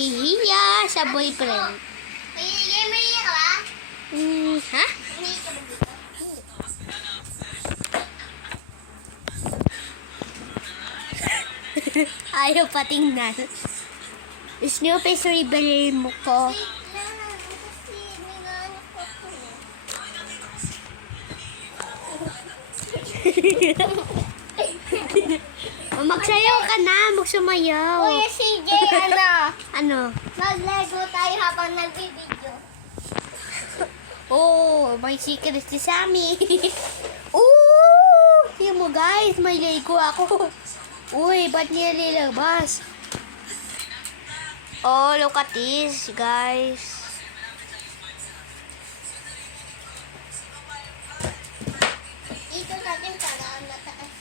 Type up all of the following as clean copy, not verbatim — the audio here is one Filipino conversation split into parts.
nahihiya sa boyfriend. May ka ba? Ha? May ka ba dito? Ayaw patingnan. Snoopy, sorry, mo ko. Magsayaw ka na, magsumayaw. Kuya CJ, Ano? mag-lego tayo habang nagbibideo. Oh, may secret si Sammy. Oh, tingnan mo guys, may Lego ako. Uy, ba't niya nilabas? Oh, look at this, guys. Dito natin para mataas.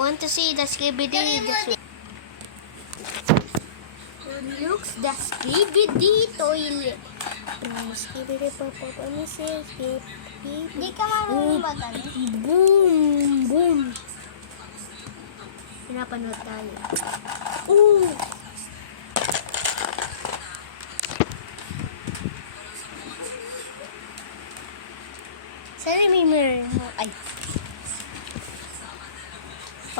Want to see the skibidi? Looks the skibidi toilet. Skibidi papa skip. Di ka marunong mag-ano. Boom, boom. Pinapanood tayo. Ooh. Saan may mirror mo? Ay.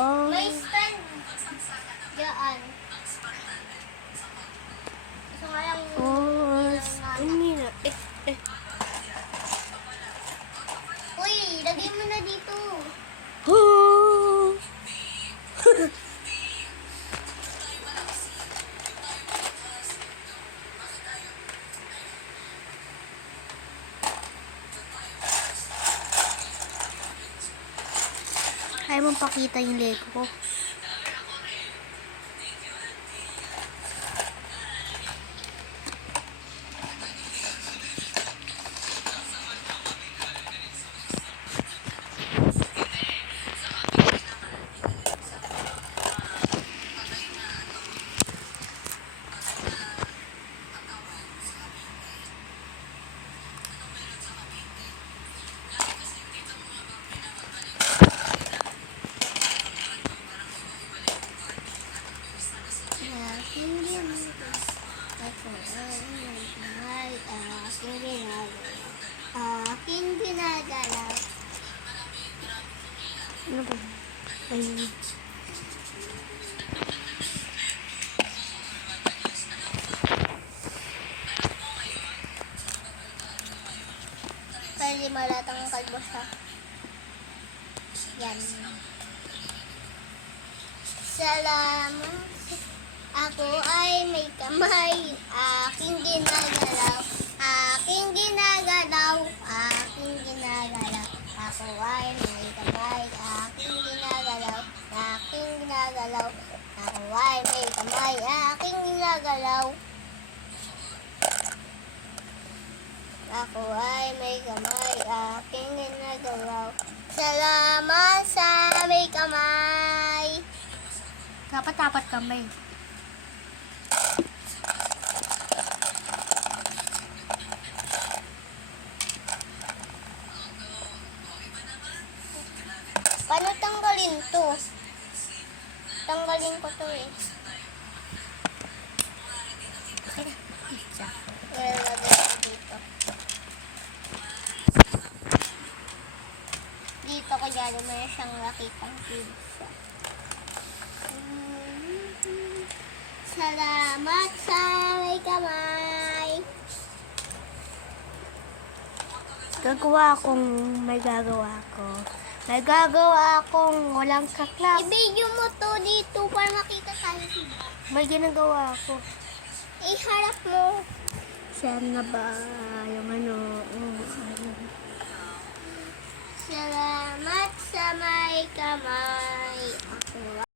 Oh. May stand. Diyan. Gusto nga lang Oh. Hindi na. Uy, lagay mo na dito. Oh. Ayaw mong pakita yung Lego ko. Aking ginagalaw. Ano ba? Ay. Para di malatang ang kalbo sa. Yan. Salamat. Ako ay may kamay. Aking ginagalaw. Aking ginagalaw. Aking ginagalaw. Ako ay may kamay. Aking ginagalaw. Aking ginagalaw. Ako ay may kamay. Aking ginagalaw. Ako ay may kamay. Aking ginagalaw. Salamat sa may kamay. Dapat kamay. Paano tanggalin to? Tanggalin ko to eh. Ilalagay ko dito. Dito ko dyan may siyang nakitang pizza. Salamat sa may kamay. Gagawa akong may gagawa ko. May gagawa akong walang kaklap. I-video mo to dito para makita tayo. May ginagawa ako. Iharap mo. Saan na ba yung ano? Salamat sa may kamay. Ako